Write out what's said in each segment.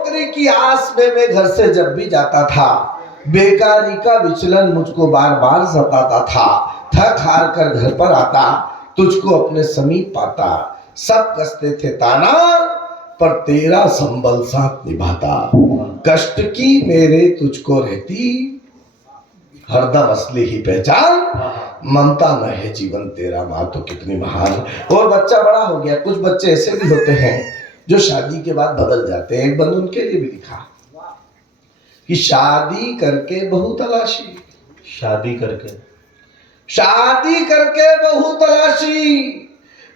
नौकरी की आस में मैं घर से जब भी जाता था, बेकारी का विचलन मुझको बार बार सताता था। थक हार कर घर पर आता, तुझको अपने समीप पाता। सब कसते थे ताना, पर तेरा संबल साथ निभाता। कष्ट की मेरे तुझको रहती, हरदम असली ही पहचान। ममता में है जीवन तेरा, माँ तो कितनी महान। और बच्चा बड़ा हो गया। कुछ बच्चे ऐसे भी होते हैं जो शादी के बाद बदल जाते हैं। एक बंद उनके लिए भी लिखा कि शादी करके बहू तलाशी, शादी करके बहू तलाशी,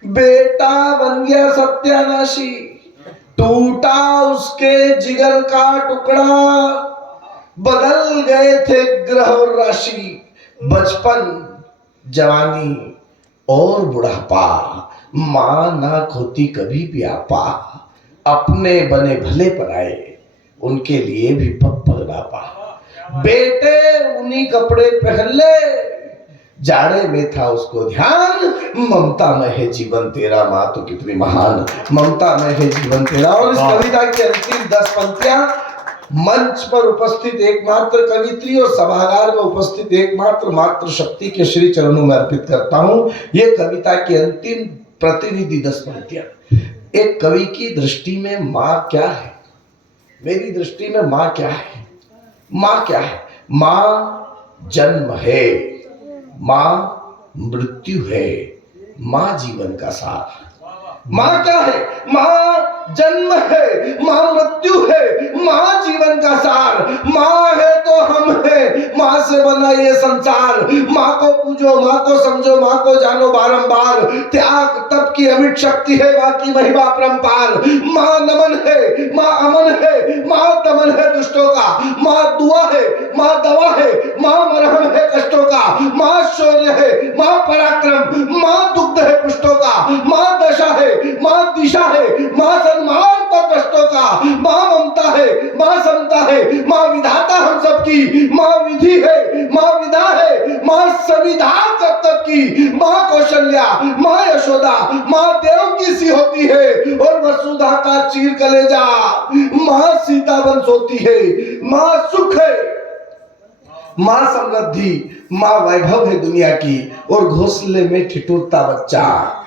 बेटा बन गया सत्यानाशी। टूटा उसके जिगर का टुकड़ा, बदल गए थे ग्रह और राशि। बचपन, जवानी और बुढ़ापा, मां ना खोती कभी भी आपा। अपने बने भले पराए, उनके लिए भी पगड़ा पा। बेटे उन्हीं कपड़े पहन ले, जाड़े में था उसको ध्यान। ममता में है जीवन तेरा, माँ तो कितनी महान। ममता में है जीवन तेरा। और इस कविता की अंतिम 10 पंक्तियां मंच पर उपस्थित एकमात्र कवित्री और सभागार में उपस्थित एकमात्र मात्र शक्ति के श्री चरणों में अर्पित करता हूं। ये कविता की अंतिम प्रतिनिधि 10 पंक्तियां। एक कवि की दृष्टि में माँ क्या है, मेरी दृष्टि में माँ क्या है? माँ क्या है? माँ जन्म है, माँ मृत्यु है, माँ जीवन का सार। माँ क्या है? माँ जन्म है, माँ मृत्यु है, माँ जीवन का सार। माँ है तो हम हैं, माँ से बना ये संसार। माँ को पूजो, माँ को समझो, माँ को जानो बारंबार। त्याग तप की अमिट शक्ति है, माँ की महिमा परंपार। माँ नमन है, माँ अमन है, माँ दमन है दुष्टों का। माँ दुआ है, माँ दवा है, माँ मरहम है कष्टों का। माँ शौर्य है, माँ पराक्रम, माँ दुग्ध है पुष्टों का। माँ दशा है, माँ दिशा है, माँ सन्मार्ग पर कष्टों का। माँ ममता है, माँ समता है, माँ विधाता हम सबकी। माँ विधि है, माँ विधा है, माँ संविधा सब तब की। माँ कौशल्या, माँ यशोदा, माँ देव की सी होती है, और वसुधा का चीर कलेजा माँ सीता बन सोती है। माँ सुख है, माँ समृद्धि, माँ वैभव है दुनिया की, और घोंसले में ठिठुरता बच्चा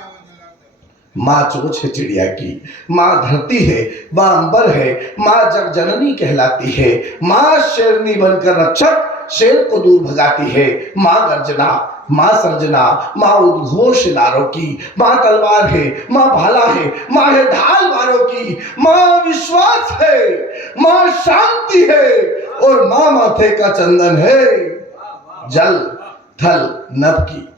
माँ चोंच है चिड़िया की। माँ धरती है, माँ अंबर है, माँ जग जननी कहलाती है। माँ शेरनी बनकर रक्षक शेर को दूर भगाती है। माँ गर्जना, माँ सर्जना, माँ उद्घोष नारों की। माँ तलवार है, माँ भाला है, माँ है ढाल वारों की। माँ विश्वास है, माँ शांति है, और माँ माथे का चंदन है। जल थल नभ की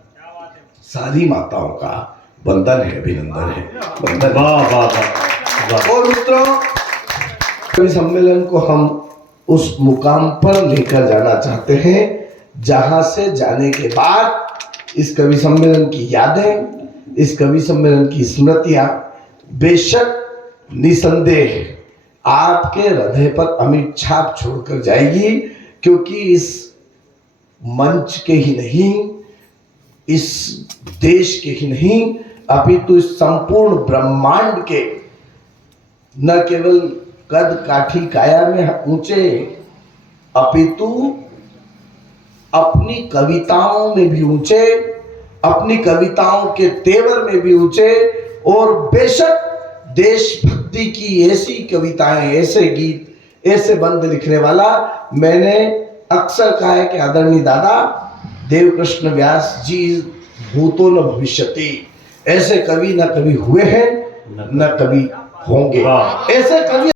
सारी माताओं का वंदन है, अभिनंदन है, वंदन। वाह वाह वाह। और मित्रों, कवि सम्मेलन को हम उस मुकाम पर लेकर जाना चाहते हैं जहां से जाने के बाद इस कवि सम्मेलन की यादें, इस कवि सम्मेलन की स्मृतियां बेशक निसंदेह आपके हृदय पर अमिट छाप छोड़कर जाएगी। क्योंकि इस मंच के ही नहीं, इस देश के ही नहीं, अपितु इस संपूर्ण ब्रह्मांड के न केवल कद काठी काया में ऊंचे, अपितु अपनी कविताओं में भी ऊंचे, अपनी कविताओं के तेवर में भी ऊंचे। और बेशक देशभक्ति की ऐसी कविताएं, ऐसे गीत, ऐसे बंद लिखने वाला मैंने अक्सर कहा है कि आदरणीय दादा देवकृष्ण व्यास जी भूतो न भविष्यति, ऐसे कवि न कभी हुए हैं न कभी होंगे। ऐसे कवि